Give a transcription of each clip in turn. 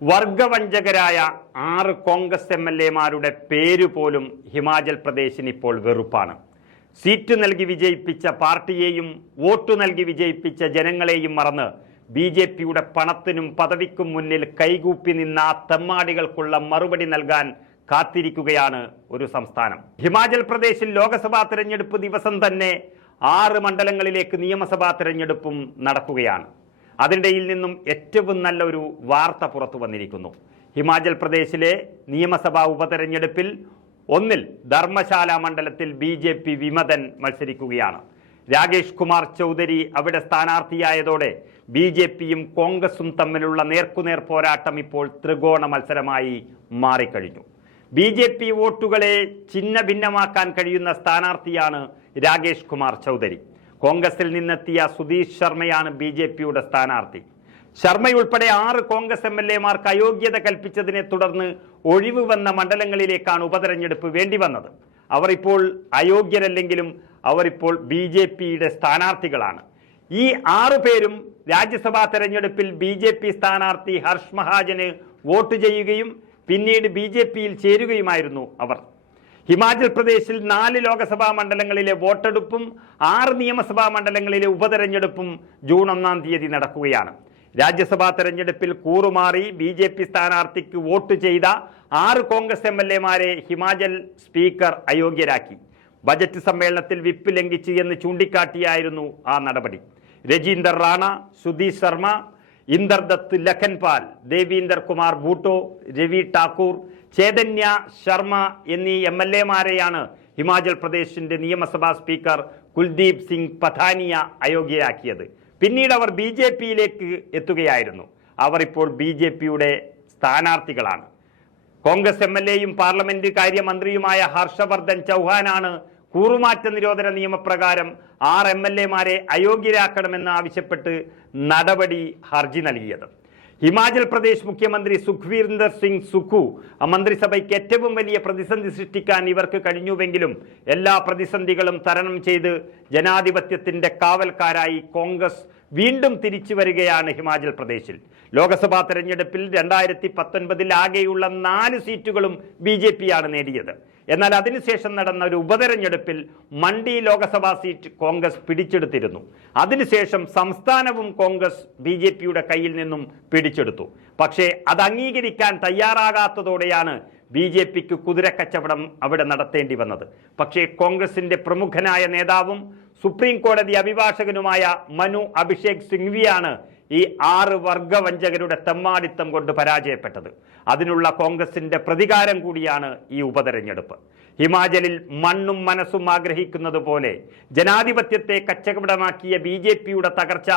വർഗവഞ്ചകരായ 6 കോൺഗ്രസ് എംഎൽഎമാരുടെ പേരുപോലും ഹിമാചൽ പ്രദേശിന് ഇപ്പോൾ വെറുപ്പാണ്. സീറ്റ് നൽകി വിജയിപ്പിച്ച പാർട്ടിയെയും വോട്ടു നൽകി വിജയിപ്പിച്ച ജനങ്ങളെയും മറന്ന് ബിജെപിയുടെ പണത്തിനും പദവിക്കും മുന്നിൽ കൈകൂപ്പി നിന്ന തെമ്മാടികൾക്കുള്ള മറുപടി നൽകാൻ കാത്തിരിക്കുകയാണ് ഒരു സംസ്ഥാനം. ഹിമാചൽ പ്രദേശിൽ ലോക്സഭാ തെരഞ്ഞെടുപ്പ് ദിവസം തന്നെ 6 മണ്ഡലങ്ങളിലേക്ക് നിയമസഭാ തെരഞ്ഞെടുപ്പും നടക്കുകയാണ്. അതിനിടയിൽ നിന്നും ഏറ്റവും നല്ലൊരു വാർത്ത പുറത്തു വന്നിരിക്കുന്നു. ഹിമാചൽ പ്രദേശിലെ നിയമസഭാ ഉപതെരഞ്ഞെടുപ്പിൽ 1 ധർമ്മശാല മണ്ഡലത്തിൽ BJP വിമതൻ മത്സരിക്കുകയാണ്. രാകേഷ് കുമാർ ചൗധരി അവിടെ സ്ഥാനാർത്ഥിയായതോടെ BJPയും കോൺഗ്രസും തമ്മിലുള്ള നേർക്കുനേർ പോരാട്ടം ഇപ്പോൾ ത്രികോണ മത്സരമായി മാറിക്കഴിഞ്ഞു. BJP വോട്ടുകളെ ഛിന്ന ഭിന്നമാക്കാൻ കഴിയുന്ന സ്ഥാനാർത്ഥിയാണ് രാകേഷ് കുമാർ ചൗധരി. കോൺഗ്രസിൽ നിന്നെത്തിയ സുധീഷ് ശർമ്മയാണ് BJPയുടെ സ്ഥാനാർത്ഥി. ശർമ്മയുൾപ്പെടെ 6 കോൺഗ്രസ് എംഎൽഎമാർക്ക് അയോഗ്യത കൽപ്പിച്ചതിനെ തുടർന്ന് ഒഴിവ് വന്ന മണ്ഡലങ്ങളിലേക്കാണ് ഉപതെരഞ്ഞെടുപ്പ് വേണ്ടി വന്നത്. അവർ ഇപ്പോൾ അയോഗ്യരല്ലെങ്കിലും അവരിപ്പോൾ BJPയുടെ സ്ഥാനാർത്ഥികളാണ്. ഈ 6 പേരും രാജ്യസഭാ തെരഞ്ഞെടുപ്പിൽ BJP സ്ഥാനാർത്ഥി ഹർഷ് മഹാജന് വോട്ട് ചെയ്യുകയും പിന്നീട് BJPയിൽ ചേരുകയുമായിരുന്നു അവർ. ഹിമാചൽ പ്രദേശിൽ 4 ലോക്സഭാ മണ്ഡലങ്ങളിലെ വോട്ടെടുപ്പും 6 നിയമസഭാ മണ്ഡലങ്ങളിലെ ഉപതെരഞ്ഞെടുപ്പും ജൂൺ 1-ാം തീയതി നടക്കുകയാണ്. രാജ്യസഭാ തെരഞ്ഞെടുപ്പിൽ കൂറുമാറി BJP സ്ഥാനാർത്ഥിക്ക് വോട്ട് ചെയ്ത 6 കോൺഗ്രസ് എംഎൽഎമാരെ ഹിമാചൽ സ്പീക്കർ അയോഗ്യരാക്കി. ബജറ്റ് സമ്മേളനത്തിൽ വിപ്പ് ലംഘിച്ചു എന്ന് ചൂണ്ടിക്കാട്ടിയായിരുന്നു ആ നടപടി. രജീന്ദർ റാണ, സുധീഷ് ശർമ്മ, ഇന്ദർദത്ത് ലഖൻപാൽ, ദേവീന്ദർ കുമാർ ബൂട്ടോ, രവി ഠാക്കൂർ, ചൈതന്യ ശർമ്മ എന്നീ എംഎൽഎമാരെയാണ് ഹിമാചൽ പ്രദേശിന്റെ നിയമസഭാ സ്പീക്കർ കുൽദീപ് സിംഗ് പഥാനിയ അയോഗ്യരാക്കിയത്. പിന്നീട് അവർ BJPയിലേക്ക് എത്തുകയായിരുന്നു. അവർ ഇപ്പോൾ BJPയുടെ സ്ഥാനാർത്ഥികളാണ്. കോൺഗ്രസ് എംഎൽഎയും പാർലമെന്റ് കാര്യമന്ത്രിയുമായ ഹർഷവർദ്ധൻ ചൗഹാനാണ് കൂറുമാറ്റ നിരോധന നിയമപ്രകാരം 6 എംഎൽഎമാരെ അയോഗ്യരാക്കണമെന്ന് ആവശ്യപ്പെട്ട് നടപടി ഹർജി നൽകിയത്. ഹിമാചൽ പ്രദേശ് മുഖ്യമന്ത്രി സുഖ്വീന്ദർ സിംഗ് സുഖു മന്ത്രിസഭയ്ക്ക് ഏറ്റവും വലിയ പ്രതിസന്ധി സൃഷ്ടിക്കാൻ ഇവർക്ക് കഴിഞ്ഞുവെങ്കിലും എല്ലാ പ്രതിസന്ധികളും തരണം ചെയ്ത് ജനാധിപത്യത്തിന്റെ കാവൽക്കാരായി കോൺഗ്രസ് വീണ്ടും തിരിച്ചു വരികയാണ് ഹിമാചൽ പ്രദേശിൽ. ലോക്സഭാ തെരഞ്ഞെടുപ്പിൽ 2019 ആകെയുള്ള 4 സീറ്റുകളും BJPയാണ് നേടിയത്. എന്നാൽ അതിനുശേഷം നടന്ന ഒരു ഉപതെരഞ്ഞെടുപ്പിൽ മണ്ഡി ലോക്സഭാ സീറ്റ് കോൺഗ്രസ് പിടിച്ചെടുത്തിരുന്നു. അതിനുശേഷം സംസ്ഥാനവും കോൺഗ്രസ് BJPയുടെ കയ്യിൽ നിന്നും പിടിച്ചെടുത്തു. പക്ഷേ അത് അംഗീകരിക്കാൻ തയ്യാറാകാത്തതോടെയാണ് BJPക്ക് കുതിരക്കച്ചവടം അവിടെ നടത്തേണ്ടി വന്നത്. പക്ഷേ കോൺഗ്രസിന്റെ പ്രമുഖനായ നേതാവും സുപ്രീം കോടതി അഭിഭാഷകനുമായ മനു അഭിഷേക് സിംഗ്വിയാണ് ഈ 6 വർഗവഞ്ചകരുടെ തെമ്മാടിത്തം കൊണ്ട് പരാജയപ്പെട്ടത്. അതിനുള്ള കോൺഗ്രസിന്റെ പ്രതികാരം കൂടിയാണ് ഈ ഉപതെരഞ്ഞെടുപ്പ്. ഹിമാചലിൽ മണ്ണും മനസ്സും ആഗ്രഹിക്കുന്നത് പോലെ ജനാധിപത്യത്തെ കച്ചവടമാക്കിയ BJPയുടെ തകർച്ച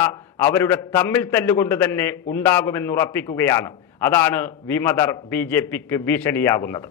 അവരുടെ തമ്മിൽ തല്ലുകൊണ്ട് തന്നെ ഉണ്ടാകുമെന്നുറപ്പിക്കുകയാണ്. അതാണ് വിമതർ BJPക്ക് ഭീഷണിയാകുന്നത്.